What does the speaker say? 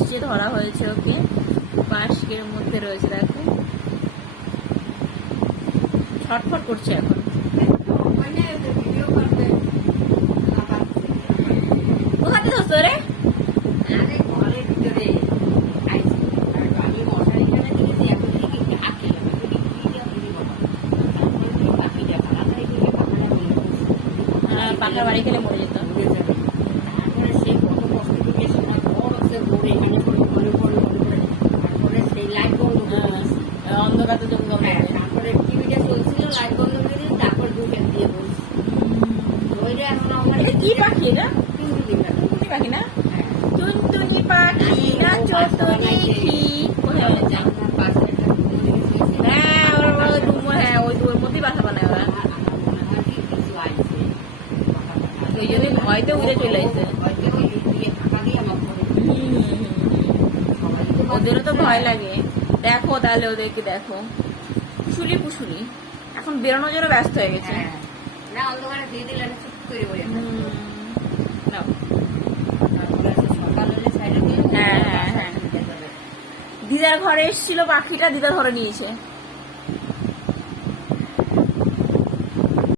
এসছে, ধরা হয়েছে ওকে। বাঁশকের মধ্যে রয়েছে, দেখো ছটফট করছে এখন। কোথাতে ধরছো রে? পাকা বাড়ি খেলে মরে যেত। অন্ধকার তো তারপরে টিভিটা চলছিল, লাইট বন্ধ করে দিল, তারপর দুটো দিয়ে বলছি ওইটা এখন আমার কি পাখি এটা? টুনটুনি পাখি না? হ্যাঁ টুনটুনি পাখি না চতুনি কি? কোথায় হয়েছে? আমার পাশে একটা টুনটুনি গেছে। হ্যাঁ ওরা রুম, হ্যাঁ ওই রুমের মধ্যেই বাসা বানায় ওরা। আর আমার মনে হয় কি কিছু আইছে, ওই জন্য ভয়তে উড়ে চলে আসছে। হয়তো ওই দিয়ে ফাঁকা দিয়ে আমার ঘরে সবাই তো ওদেরও তো ভয় লাগে। দেখো তাহলে ওদেরকে দেখো, কুশুলি কুশুলি এখন বেরোনোর জন্য ব্যস্ত হয়ে গেছে। হ্যাঁ না অন্ধকারে দিয়ে দিলে আমি চুপ করে বলে নাও। তারপরে সকাল হলে সাইডে দিয়ে হ্যাঁ হ্যাঁ হ্যাঁ, দিদার ঘরে এসেছিল পাখিটা, দিদার ঘরে নিয়েছে।